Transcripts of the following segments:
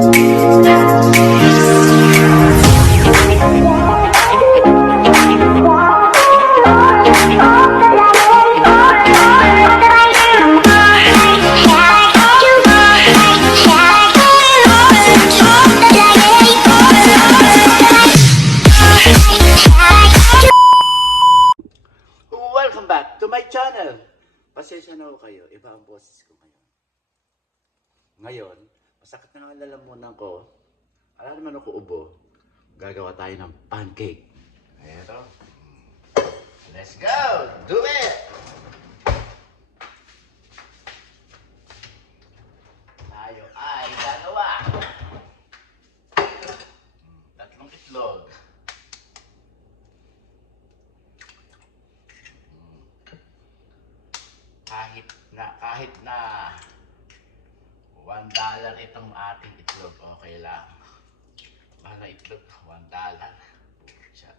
Welcome back to my channel. Pasensya na ako kayo, iba ang boses ko ngayon. Ngayon, masakit na ang lalamunan ko. Ala naman ako ubo. Gagawa tayo ng pancake. Ayan o. Let's go! Do it! Tayo ay gagawa. Tatlong itlog. Kahit na $1 itong ating itlog, okay lang. Mahal na itlog, $1. Siya.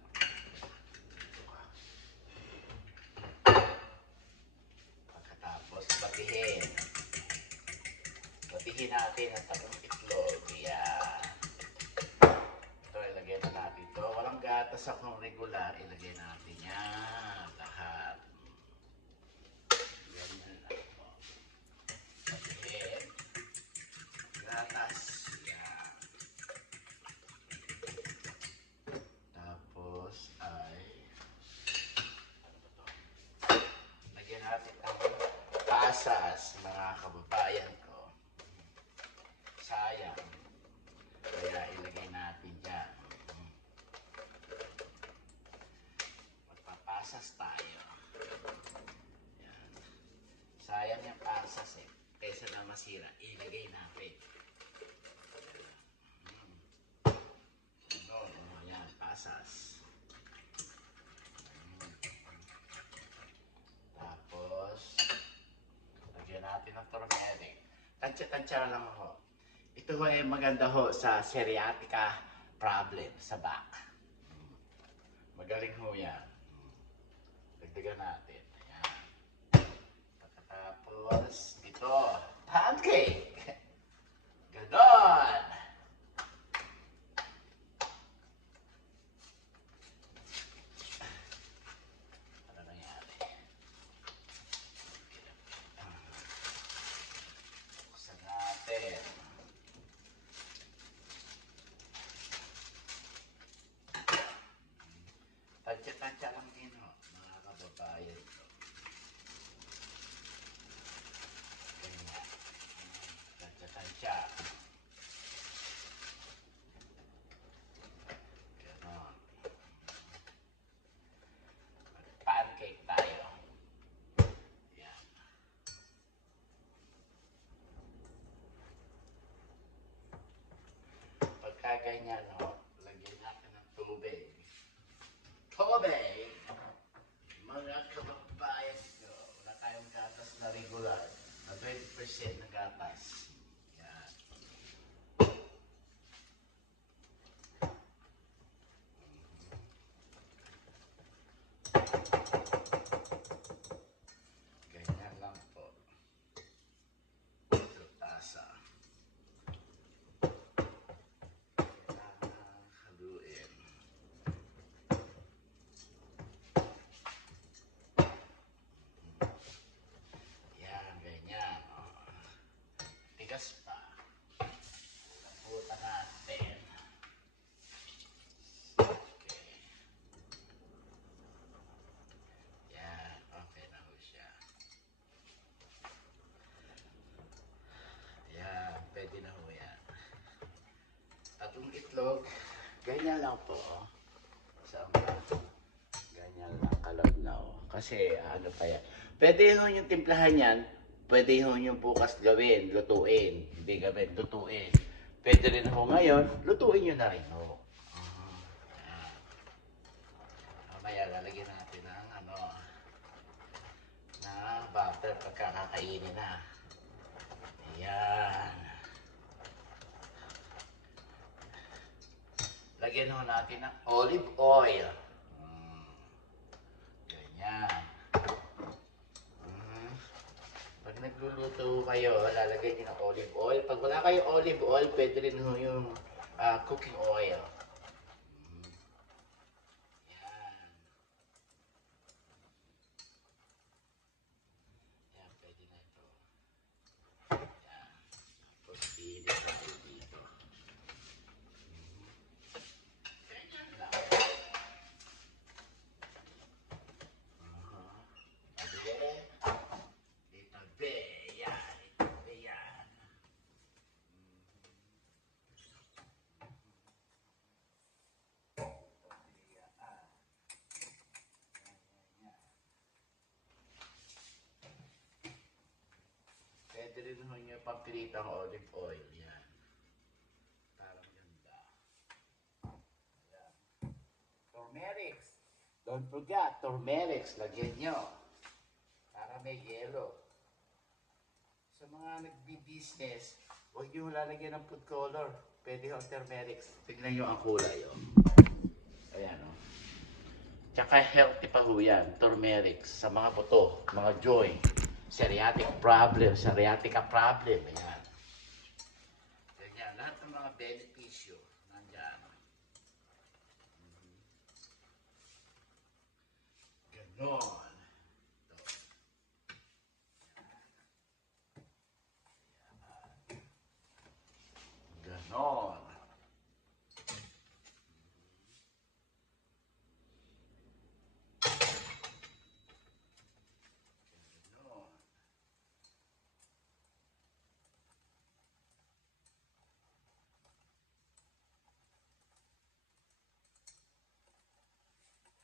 Pagkatapos, batihin. Batihin natin ang tatlong itlog. Yan. Ito, ilagay na natin ito. Walang gatas akong regular. Ilagay natin yan. Lahat. Gatas. Yan. Tapos ay lagyan natin ang pasas, mga kababayan ko. Sayang. Kaya ilagay natin dyan. Magpapasas tayo. Yan. Sayang yung pasas eh. Kaysa na masira, ilagay natin. Ayan, pasas. Tapos, lagyan natin ng turmeric. Tansya-tansya lang ho. Ito ho ay maganda ho sa sciatica problem sa back. Magaling ho yan. Dagdagan natin. Ayan. Pagkatapos, ito, pancake. Ganon. Tansya-tansya lang din ho, mga kababayan ko. Ganyan. Tansya-tansya. Ganon. Mag-pancake tayo. Yan. Pagka ganyan ho, lagyan natin ng tubig. Tubig! Mga kababayan ko, wala tayong gatas na regular, na 20% na gatas. Yan. Ganyan lang po. Tasa. Haluin. Tigas pa. Puta natin. Okay. Yan. Okay na ho siya. Yan. Pwede na ho yan. Tatlong itlog. Ganyan lang po. Ganyan lang kalabnaw. Kasi ano pa yan. Pwede ho yung timplahan yan. Pwede ho yung bukas gawin, lutuin. Hindi gawin, lutuin. Pwede rin ho ngayon, lutuin nyo na rin ho. Mamaya lalagyan natin ng na butter pagkakakainin na. Ayan. Lagyan ho natin ng olive oil. Ganyan. Pag magluluto kayo, lalagay niyo ng olive oil. Pag wala kayong olive oil, pwede rin ho yung cooking oil. Yan. Yan, pwede na ito. Yan. Tapos pili tayo dito. Ganyan lang. Okay. Dito, be. Yan. Ito, be. Yan. Pwede rin ho nyo pampilitang olive oil. Yan. Parang ganda. Yan. Turmeric. Don't forget, turmeric. Lagyan nyo. Para may yelo. Sa mga nagbi-business, huwag nyo lalagyan ng food color. Pwede ho turmeric. Tignan nyo ang kulay. Oh. Ayan o. Oh. Tsaka healthy pa ho yan, turmeric, sa mga buto, mga joint, sciatica problem, ayan. Ganyan, lahat ng mga benepisyo, nandyan. Ganon. Ganon.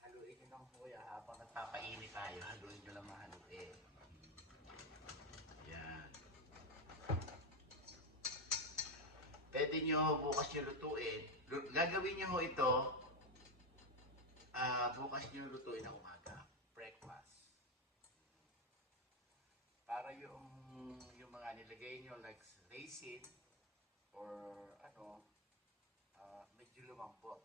Haluin nyo lang kuya habang nagpapainit tayo. Haluin nyo lang mahaluin. Yan. Pwede nyo bukas nyo lutuin. Gagawin nyo ho ito. Bukas nyo lutuin na umaga. Breakfast. Para yung mga nilagay nyo like raisin or ano, medyo lumambot.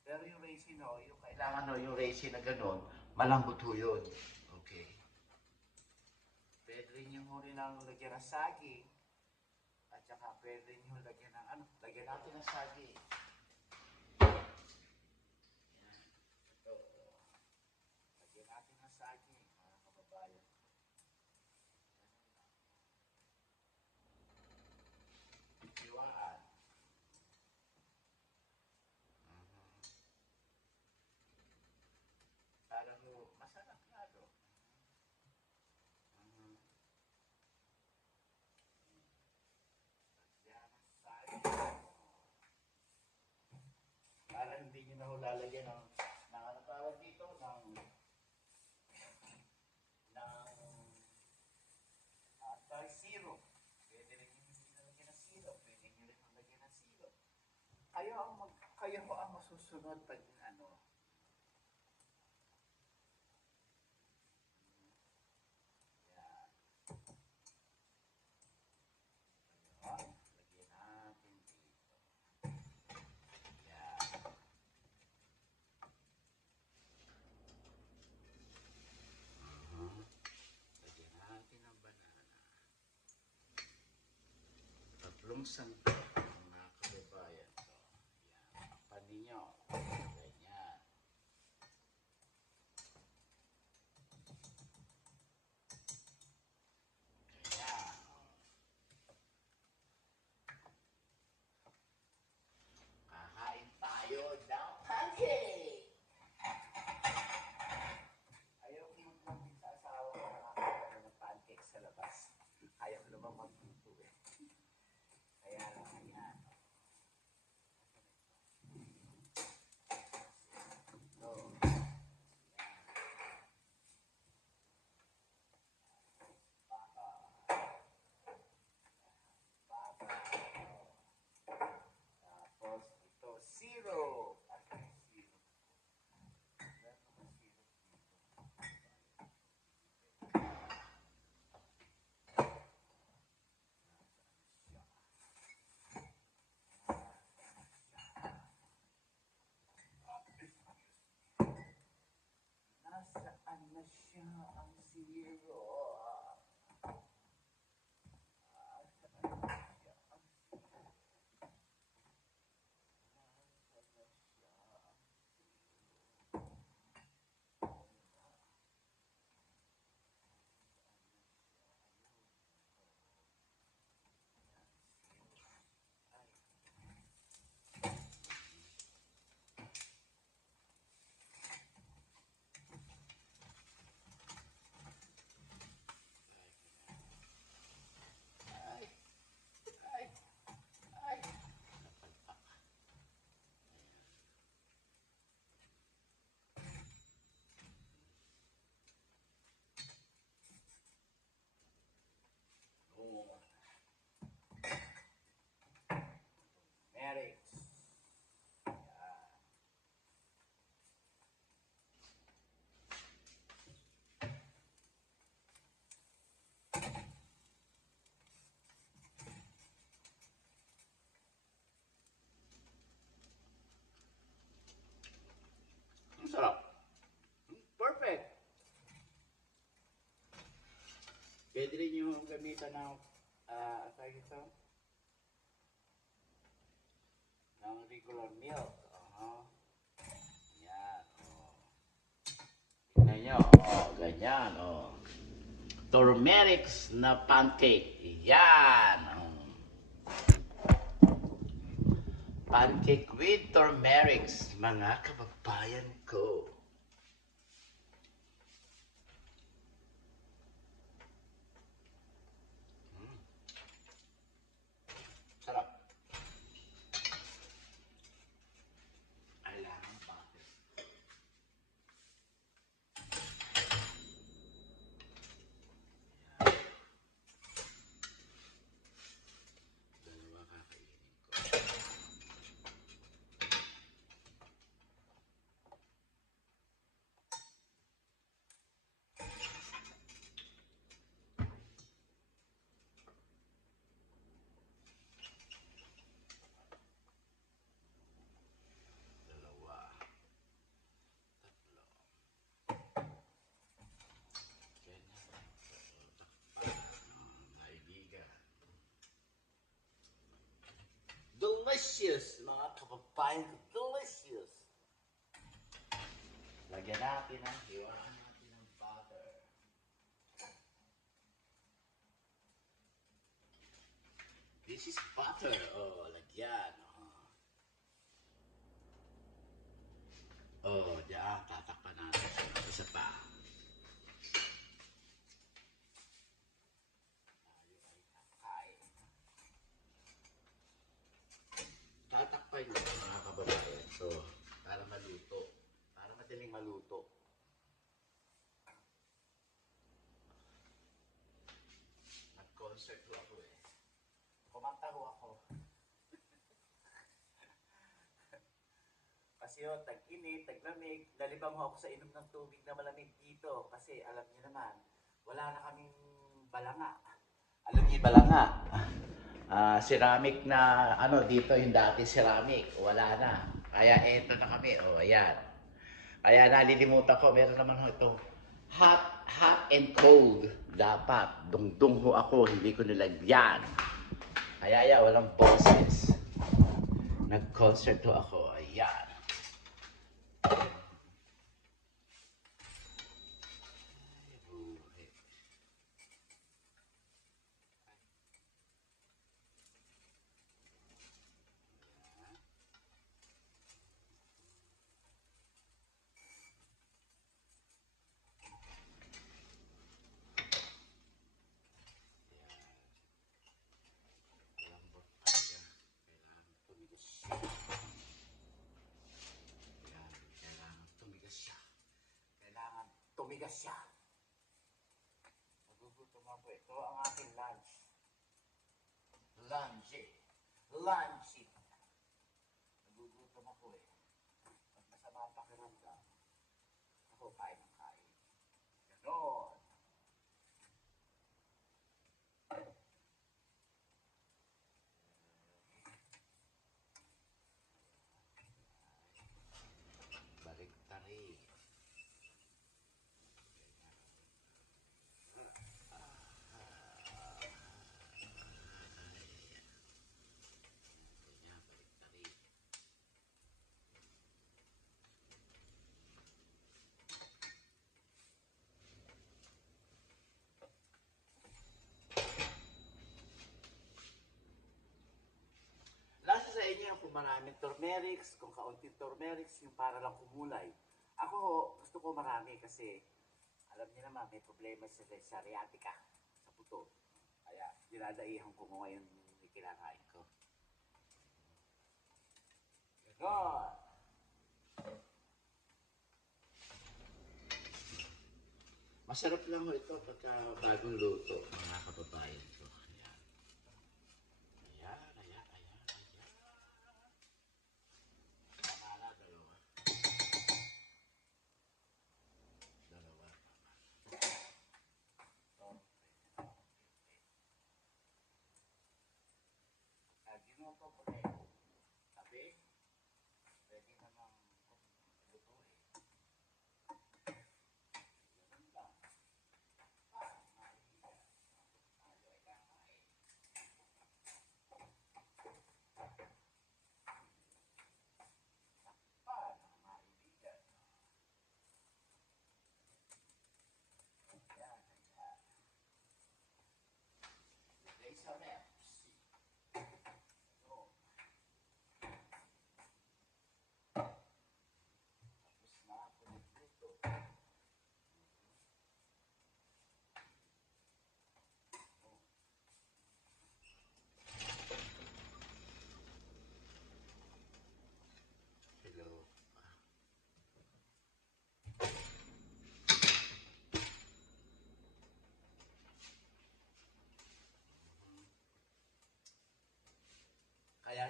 Pero yung raisin ho, yung kailangan ho, yung raisin na ganun, malambot ho yun. Okay. Pwede rin nyo rin ang lagyan ng saging. At saka pwede nyo lagyan ng ano, lagyan natin ng saging. Yan. Ito. Lagyan natin ng saging, mga kababayan. Iwaan. Para mo masarap lalo. Yan ang saging. Para hindi nyo na ho lalagyan ng ano tawag dito, ng syrup. Pwede rin yung hindi nalagyan ng syrup. Pwede nyo rin nalagyan ng syrup. Kayo ho ang masusunod pag ano. Yan. Ayun. Lagyan natin dito. Yan. Lagyan natin ng banana. Tatlong sangkap mga kababayan. Yan. Paninyo. Ganyan. Ganyan. Kakain tayo ng pancake! Ayaw ko magpapit sa asawa ko nakakita ng pancake sa labas. Ayaw naman magluto eh. Kaya lang yan. So, tapos ito, zero. Zero. Nasaan na siya ang zero? dito ng, tawag ito? Ng regular milk. Yan, tingnan nyo, ganyan, Turmeric na pancake. Yan. Pancake with turmeric, mga kababayan ko. Sarap. Kailangan butter. Dalawa kakainin ko. Dalawa. Tatlo. Ganyan. Kaibigan. Delicious, mga kababayan. Delicious. Lagyan natin hiwaan natin ng butter. This is butter. Lagyan. Diyan. Tatakpan natin. Isa pa. Tatakpan nyo mga kababayan. Para maluto. Para madaling maluto. Nag-concert ho ako eh. Kumanta ho ako. Kasi tag-init, tag-lamig. Nalibang ho ako sa inom ng tubig na malamig dito. Kasi alam niyo naman, wala na kaming balanga. Alam niyo balanga? Ceramic na, dito yung dati ceramic. Wala na. Kaya eto na kami. Ayan. Kaya nalilimutan ko, meron naman itong hot and cold. Dapat, dungdung ho ako, hindi ko nilagyan. Kaya walang boses. Nag-concert ho ako. Ayan. Tumigas siya. Nagugutom ako eh. Ito ang aking lunch. Lunch. Nagugutom ako eh. Pag masama ang pakiramdam, ako kain ng kain. Ganon. Balik-tari. Nasa sa inyo kung maraming turmerics, kung kaunting turmerics, yung para lang kumulay. Ako, gusto ko marami kasi alam niyo naman, may problema sa sciatica, sa buto. Kaya, dinadaihan ko ngayon yung kinakain ko. Ganon. Masarap lang ho ito pagka bagong luto, mga kababayan ko. Ayan. Tama na, dalawa. Ginuto ko na yun. Sabi, pwede namang lutuin. Ganun lang.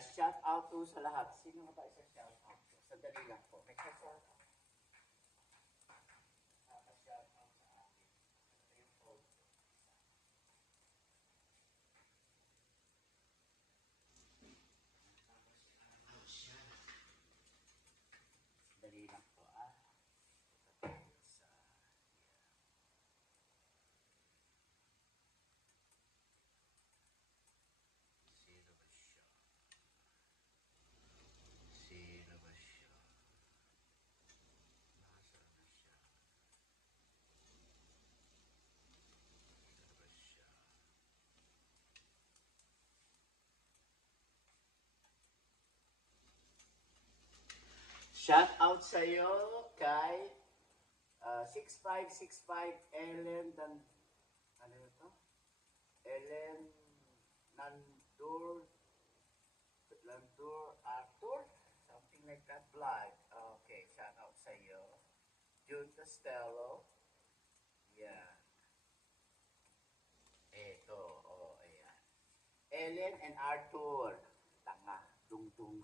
shout out to sa lahat. Sino nga ba isa shout out to? Sandali lang po. May shout out. Shout out sa akin. Ito yung phone ko. Sandali lang po ah. Sino ba siya? Sino ba siya? Nasaan na siya? Sino ba siya? Shout out sa iyo kay 6565 Ellen Dan ano ito? Ellen Nandur Arthur something like that vlog. Okay, shout out sa iyo. June Costello. Yeah. Eto, oh, ayan. Ellen and Arthur. Tanga, dungdung.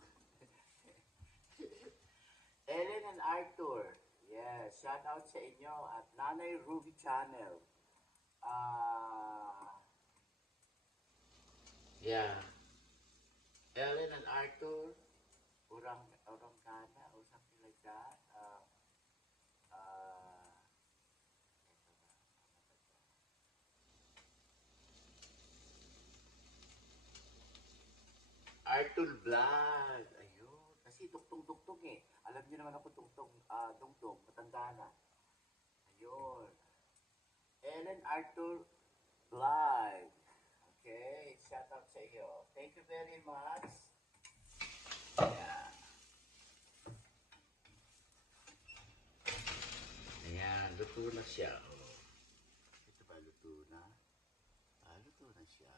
Ellen and Arthur. Yes, shout out sa inyo at Nanay Ruby Channel. Yeah. Ellen and Arthur. Orangana or something like that. Arthur Vlog. Ayun. Kasi duktong-duktong eh. Alam niyo naman ako dungtong. Matanda na. Ayun. Ellen Arthur Vlog. Okay. Shout out sa iyo. Thank you very much. Yeah. Ayan. Luto na siya. Oh. Ito ba luto na? Luto na siya.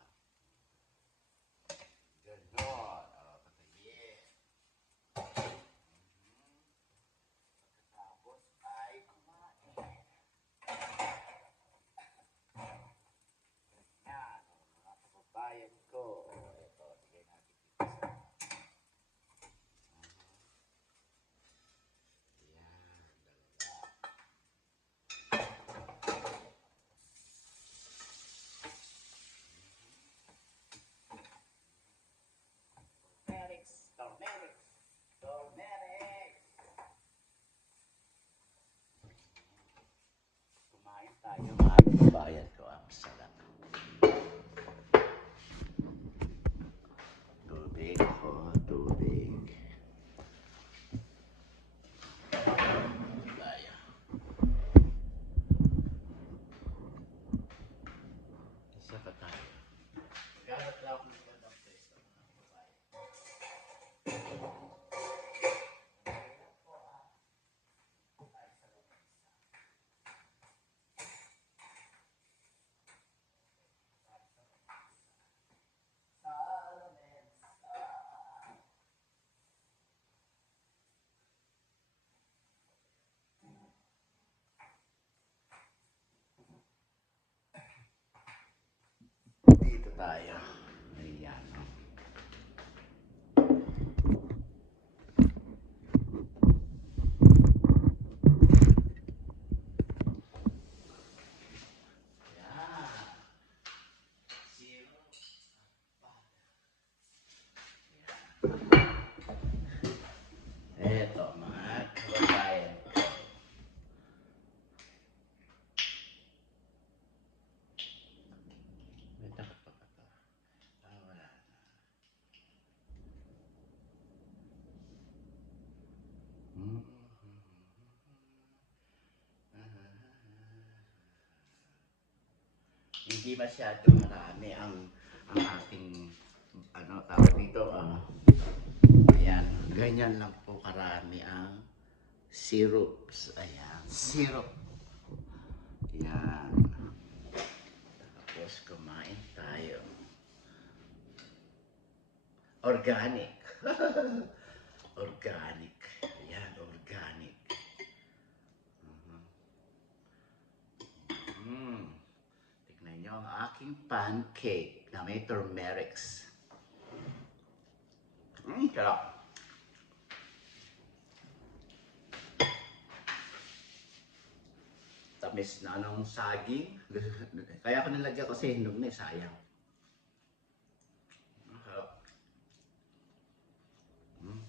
Ganon. Patayin. Pagkatapos ay kumain. Ganyan. Mga kababayan ko. Ito, tigay natin dito sa... Yan, dalawa. Turmeric. Kumain tayo mga kababayan ko. Sarap. Tubig ako, tubig. Kaya. Isa pa tayo. Garat lang ako ng gandang pwesto mga kababayan. Dito tayo. Ayan. Eto mga kababayan ko. May takot pa to. Wala na. Hindi masyado marami ang ating tawag dito. Ayan, ganyan lang po karami ang syrups. Ayan, syrup. Ayan. Tapos kumain tayo. Organic. Organic. Ayan, organic. Tignan nyo ang aking pancake na may turmerics. Sarap. Tamis na ng saging. Kaya ko nilagyan kasi hinog na sayang. Sarap.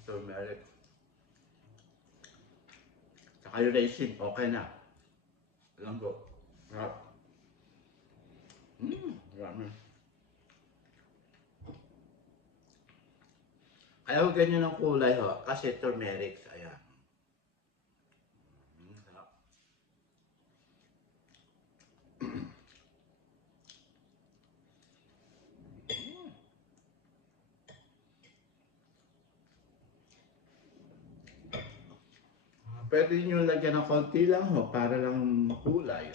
Turmeric. Saka yung raisin, okay na. Alam ko. Sarap. Marami. Kaya ko ganyan ang kulay ho, kasi turmeric. Ayan. Sarap. Pwede nyo lagyan ng konti lang ho, para lang makulay.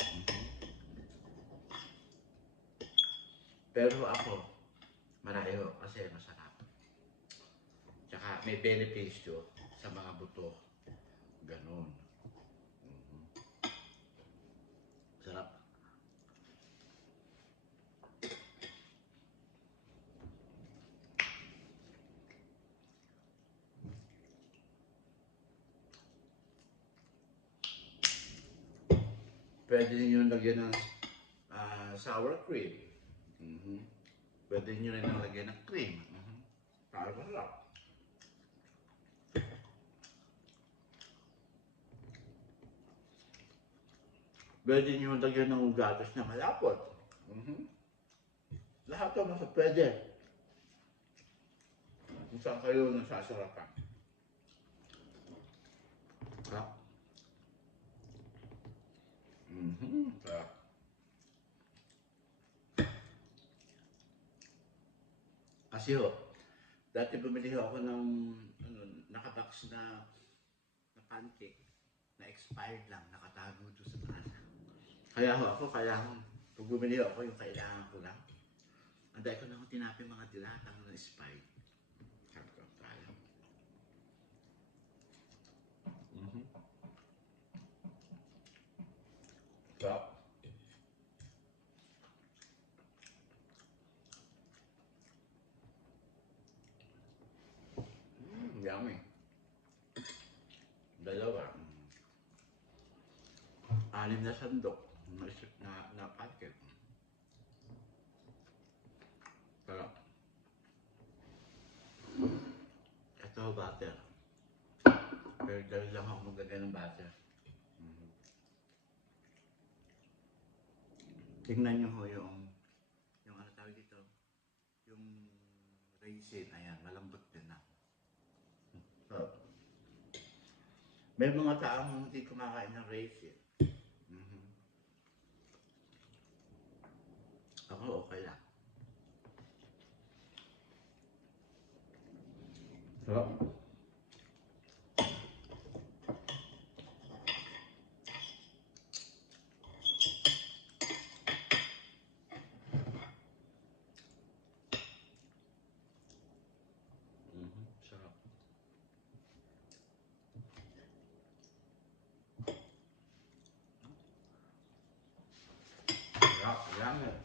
Pero ako, marami ho, kasi masarap. Tsaka may benepisyo sa mga buto. Ganon. Sarap. Pwede nyo lagyan ng sour cream. Pwede nyo rin lagyan ng cream. Para masarap. Pwede nyo lagyan ng gatas na malapot. Lahat ito nasa pwede. Kung saan kayo nasasarapan. Sarap. Sarap. Kasi ho, dati bumili ako ng nakabox na pancake na expired lang, nakatago doon sa taas. Kaya ho ako, pag bumili ako yung kailangan ko lang. Anday ko na akong tinapin mga dilatang na expired. Sarap tayo. Sarap. Yummy. Dalawa. 6 na sandok na pancake. Sarap. Ito butter. Pero dahil lang ako maglagay ng butter. Tingnan nyo ho yung ano tawag dito, yung raisin, ayan, malambot din na. So, may mga taong hindi kumakain ng raisin. Ako, okay lang. So, sarap. Sarap, yan eh.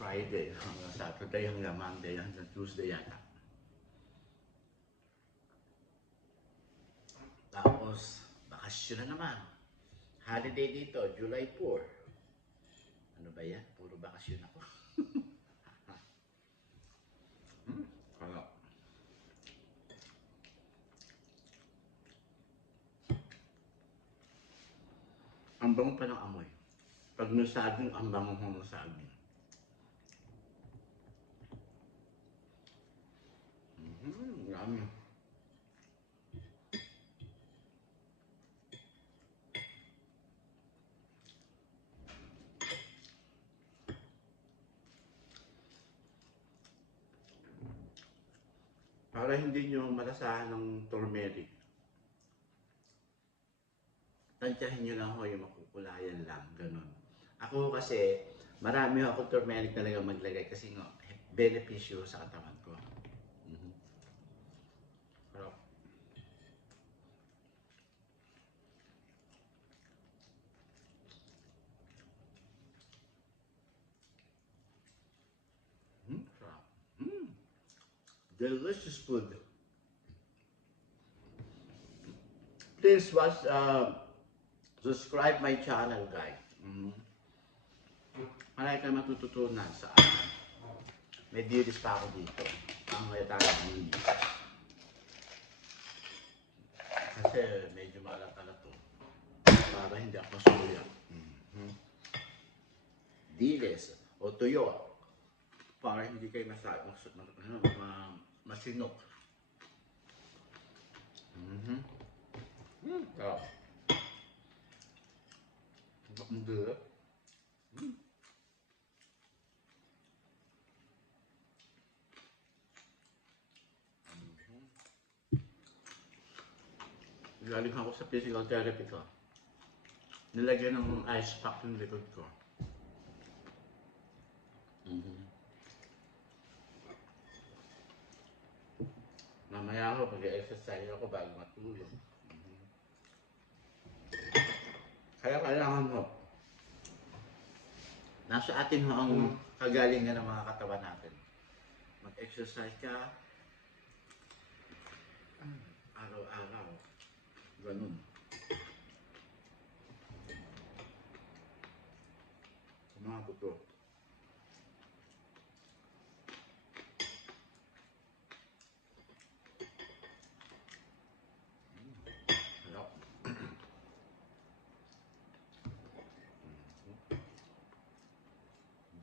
Friday, hanggang Saturday, hanggang Monday, hanggang Tuesday yata. Tapos, bakasyon na naman. Holiday dito, July 4. Ano ba yan? Puro bakasyon ako. Kaya. Ang bango pa ng amoy. Pag nasaging, ang bango ng nasaging. Yummy. Para hindi nyo malasahan ng turmeric, tansyahin nyo lang ho yung makukulayan lang, ganun. Ako kasi, Marami ako turmeric talaga maglagay kasi nga, benepisyo sa katawan ko. Mhm. Pero, sarap. Delicious food. Please watch, subscribe my channel, guys. Marami kayo matututunan sa akin. May dilis pa ako dito. Ang mayatang dilis. Kasi medyo maalat-alat to. Para hindi ako masuya. Dilis o tuyo. Para hindi kayo masinok. Sarap. Ang dila. Galing ako sa physical therapy ko. Nilagyan ng ice pack yung likod ko. Mamaya ako pag-exercise ako bago matulog. Kaya kailangan mo. Nasa atin ho ang kagalingan ng mga katawan natin. Mag-exercise ka araw-araw. Ganun. Mga buto.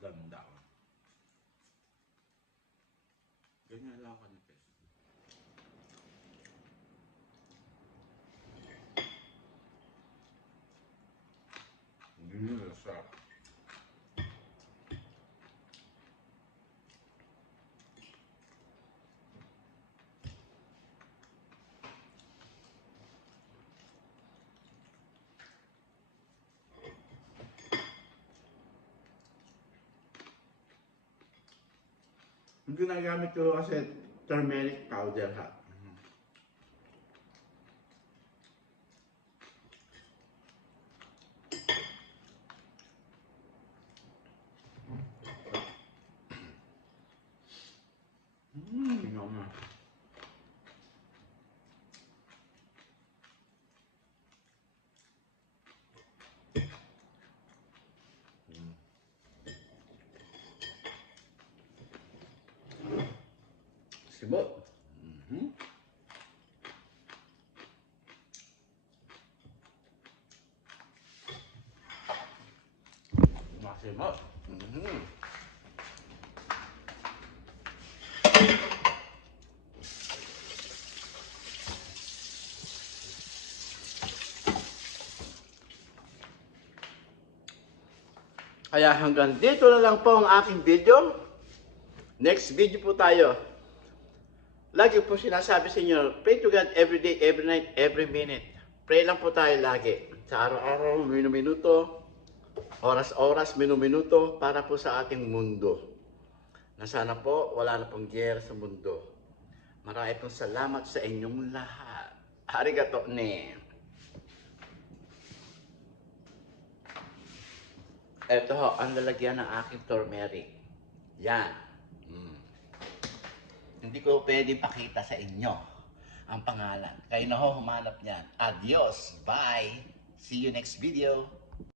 Ganda. Ganyan lang ako nito. Ganyan lang siya. Yung ginagamit ko kasi turmeric powder ha. Tingnan mo. Simot. Masimot. Kaya hanggang dito na lang po ang aking video. Next video po tayo. Lagi po sinasabi sa inyo, pray to God every day, every night, every minute. Pray lang po tayo lagi. Sa araw-araw, minuto, oras-oras, minuto, para po sa ating mundo. Na sana po, wala na pong giyera sa mundo. Marami pong salamat sa inyong lahat. Arigato ne. Ito ho, ang lalagyan ng aking turmeric. Yan. Hindi ko pwedeng pakita sa inyo ang pangalan. Kayo na ho humanap niyan. Adios. Bye. See you next video.